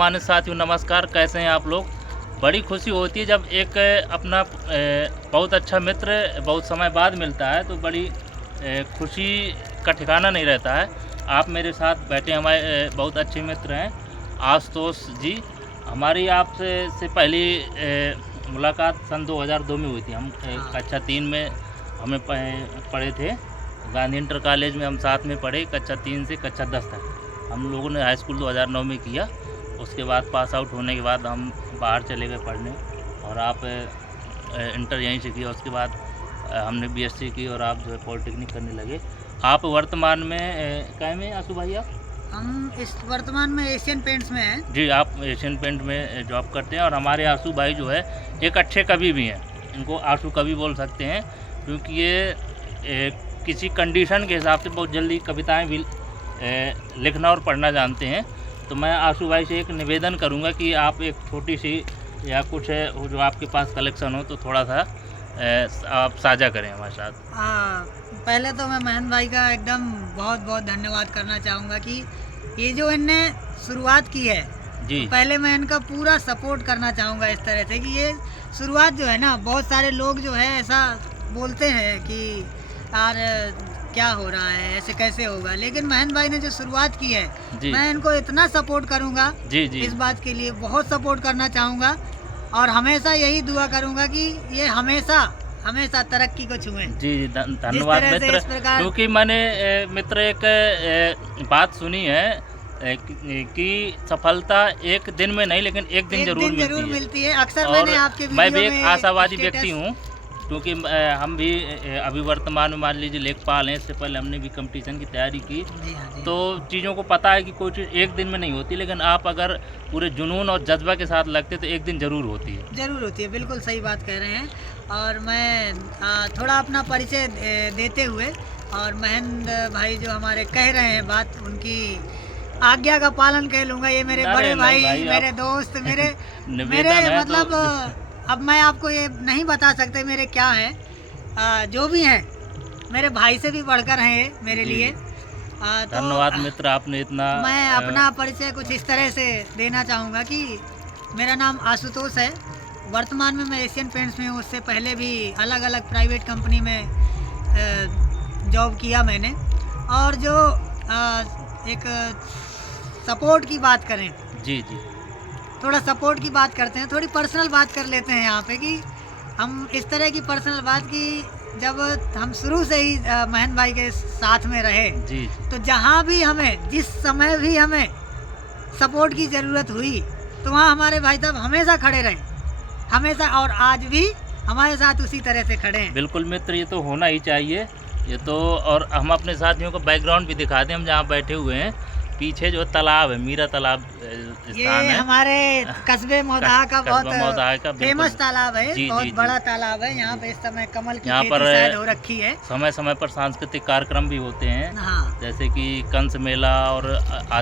सम्मानित साथियों नमस्कार, कैसे हैं आप लोग। बड़ी खुशी होती है जब एक अपना बहुत अच्छा मित्र बहुत समय बाद मिलता है, तो बड़ी खुशी का ठिकाना नहीं रहता है। आप मेरे साथ बैठे हमारे बहुत अच्छे मित्र हैं आशुतोष जी। हमारी आपसे से पहली मुलाकात सन 2002 में हुई थी। हम कक्षा 3 में हमें पढ़े थे, गांधी इंटर कॉलेज में हम साथ में पढ़े कक्षा 3 से कक्षा 10 तक। हम लोगों ने हाई स्कूल 2009 में किया। उसके बाद पास आउट होने के बाद हम बाहर चले गए पढ़ने, और आप इंटर यहीं से किया। उसके बाद हमने बीएससी की और आप जो है पॉलिटेक्निक करने लगे। आप वर्तमान में क्या में आशु भाई आप? हम इस वर्तमान में एशियन पेंट्स में हैं। जी, आप एशियन पेंट में जॉब करते हैं। और हमारे आशु भाई जो है एक अच्छे कवि भी हैं, इनको आशु कवि बोल सकते हैं, क्योंकि ये किसी कंडीशन के हिसाब से बहुत जल्दी कविताएं भी लिखना और पढ़ना जानते हैं। तो मैं आशु भाई से एक निवेदन करूंगा कि आप एक छोटी सी या कुछ जो आपके पास कलेक्शन हो तो थोड़ा सा आप साझा करें हमारे साथ। पहले तो मैं महेंद्र भाई का एकदम बहुत बहुत धन्यवाद करना चाहूँगा कि ये जो इनने शुरुआत की है जी, तो पहले मैं इनका पूरा सपोर्ट करना चाहूँगा इस तरह से कि ये शुरुआत जो है ना, बहुत सारे लोग जो है ऐसा बोलते हैं कि यार क्या हो रहा है, ऐसे कैसे होगा, लेकिन महेंद्र भाई ने जो शुरुआत की है मैं इनको इतना सपोर्ट करूंगा जी जी, इस बात के लिए बहुत सपोर्ट करना चाहूँगा, और हमेशा यही दुआ करूँगा कि ये हमेशा हमेशा तरक्की को छुएं। जी जी, धन्यवाद मित्र। क्योंकि मैंने मित्र एक बात सुनी है कि सफलता एक दिन में नहीं, लेकिन एक दिन जरूर मिलती है। अक्सर मैंने आपके मैं भी एक आशावादी व्यक्ति हूँ, क्योंकि हम भी अभी वर्तमान में मान लीजिए लेखपाल हैं। इससे पहले हमने भी कंपटीशन की तैयारी की, तो चीज़ों को पता है कि कोई चीज़ एक दिन में नहीं होती, लेकिन आप अगर पूरे जुनून और जज्बा के साथ लगते तो एक दिन ज़रूर होती है। ज़रूर होती है, बिल्कुल सही बात कह रहे हैं। और मैं थोड़ा अपना परिचय देते हुए, और महेंद्र भाई जो हमारे कह रहे हैं बात, उनकी आज्ञा का पालन कर लूँगा। ये मेरे बड़े भाई मेरे दोस्त मेरे मतलब अब मैं आपको ये नहीं बता सकते मेरे क्या है, जो भी हैं मेरे भाई से भी बढ़कर हैं मेरे लिए। धन्यवाद मित्र, आपने इतना। मैं अपना परिचय कुछ इस तरह से देना चाहूँगा कि मेरा नाम आशुतोष है। वर्तमान में मैं एशियन पेंट्स में हूँ। उससे पहले भी अलग अलग प्राइवेट कंपनी में जॉब किया मैंने। और जो एक सपोर्ट की बात करें, जी जी, थोड़ा सपोर्ट की बात करते हैं, थोड़ी पर्सनल बात कर लेते हैं यहाँ पे कि हम इस तरह की पर्सनल बात की, जब हम शुरू से ही महेंद्र भाई के साथ में रहे जी, तो जहाँ भी हमें जिस समय भी हमें सपोर्ट की ज़रूरत हुई तो वहाँ हमारे भाई साहब हमेशा खड़े रहे, हमेशा, और आज भी हमारे साथ उसी तरह से खड़े हैं। बिल्कुल मित्र, ये तो होना ही चाहिए ये तो। और हम अपने साथियों को बैकग्राउंड भी दिखाते हैं। हम जहाँ बैठे हुए हैं पीछे जो तालाब है, मीरा तालाब स्थान है, हमारे कस्बे मौदाहा का बहुत फेमस तालाब है। बहुत बड़ा तालाब है। यहाँ पे इस समय कमल की खेती शायद हो रखी है। समय समय पर सांस्कृतिक कार्यक्रम भी होते हैं। हाँ। जैसे कि कंस मेला और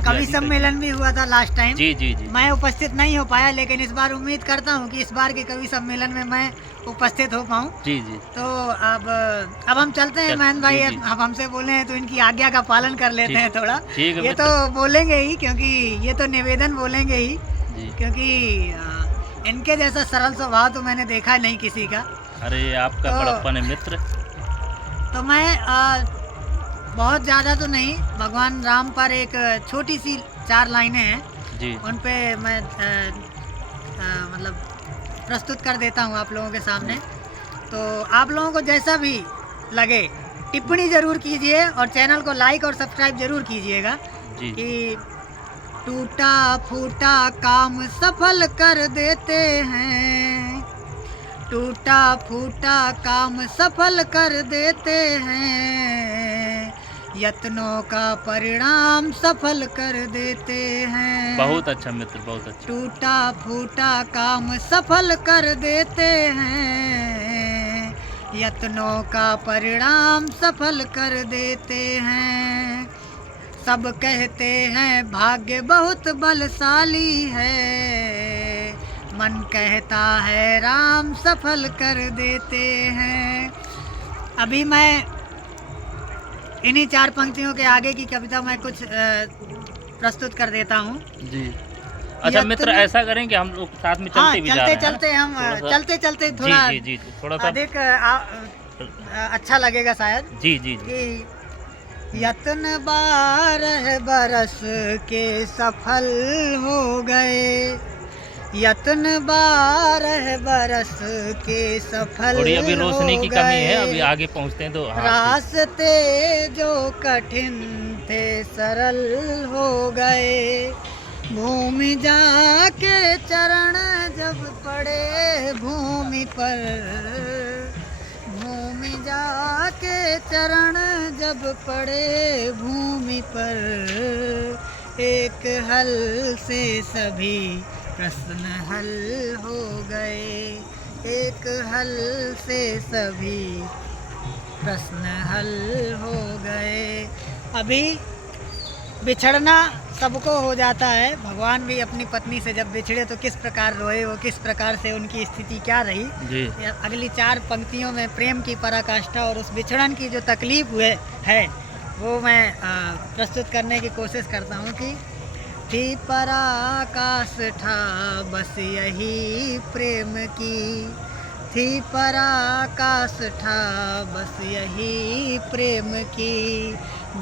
कवि सम्मेलन भी हुआ था लास्ट टाइम। जी जी जी, मैं उपस्थित नहीं हो पाया, लेकिन इस बार उम्मीद करता हूँ कि इस बार के कवि सम्मेलन में मैं उपस्थित हो पाऊँ। जी जी। तो अब हम चलते हैं महेंद्र भाई। अब हमसे बोले हैं तो इनकी आज्ञा का पालन कर लेते हैं थोड़ा। ये तो बोलेंगे ही, क्योंकि ये तो निवेदन बोलेंगे ही, क्योंकि इनके जैसा सरल स्वभाव तो मैंने देखा नहीं किसी का। अरे आपका बड़प्पन है मित्र। तो मैं बहुत ज़्यादा तो नहीं, भगवान राम पर एक छोटी सी 4 लाइनें हैं जी, उन पे मैं मतलब प्रस्तुत कर देता हूँ आप लोगों के सामने। तो आप लोगों को जैसा भी लगे टिप्पणी ज़रूर कीजिए, और चैनल को लाइक और सब्सक्राइब ज़रूर कीजिएगा कि टूटा फूटा काम सफल कर देते हैं, टूटा फूटा काम सफल कर देते हैं, यत्नों का परिणाम सफल कर देते हैं। बहुत अच्छा मित्र, बहुत अच्छा। टूटा फूटा काम सफल कर देते हैं, यत्नों का परिणाम सफल कर देते हैं। सब कहते हैं भाग्य बहुत बलशाली है, मन कहता है राम सफल कर देते हैं। अभी मैं इन्हीं 4 पंक्तियों के आगे की कविता मैं कुछ प्रस्तुत कर देता हूँ जी। अच्छा मित्र, यत्न- ऐसा करें कि हम लोग साथ में हाँ, चलते भी जा रहे हैं, चलते हम थोड़ा सा- चलते चलते थोड़ा जी जी जी, थोड़ा सा अधिक अच्छा लगेगा शायद जी जी जी। कि यत्न 12 बरस के सफल हो गए, यत्न 12 बरस के सफल थोड़ी अभी रोशनी हो की कमी है, गए। अभी आगे पहुंचते हैं तो हाँ, रास्ते जो कठिन थे सरल हो गए, भूमि जाके चरण जब पड़े भूमि पर, भूमि जाके चरण जब पड़े भूमि पर, एक हल से सभी प्रश्न हल हो गए, एक हल से सभी प्रश्न हल हो गए। अभी बिछड़ना सबको हो जाता है, भगवान भी अपनी पत्नी से जब बिछड़े तो किस प्रकार रोए, वो किस प्रकार से उनकी स्थिति क्या रही, जी अगली 4 पंक्तियों में प्रेम की पराकाष्ठा और उस बिछड़न की जो तकलीफ हुए है वो मैं प्रस्तुत करने की कोशिश करता हूँ कि थी पराकाष्ठा बस यही प्रेम की, थी पराकाष्ठा बस यही प्रेम की,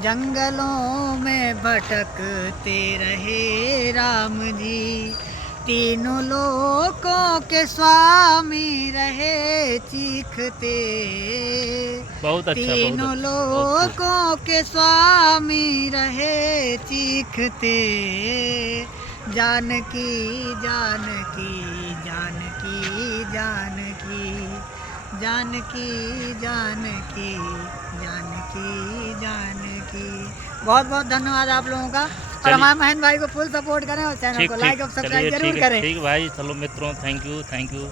जंगलों में भटकते रहे राम जी, तीनों लोकों के स्वामी रहे चीखते, बहुत अच्छा, तीनों बहुत लोकों के स्वामी रहे चीखते, जानकी जानकी जानकी जानकी जानकी जानकी जानकी जानकी। बहुत बहुत धन्यवाद आप लोगों का, और चलिए। हमारे महेंद्र भाई को फुल सपोर्ट करें और चैनल ठीक को ठीक, लाइक और चलिए सब्सक्राइब जरूर ठीक है करें। ठीक भाई, चलो मित्रों, थैंक यू थैंक यू।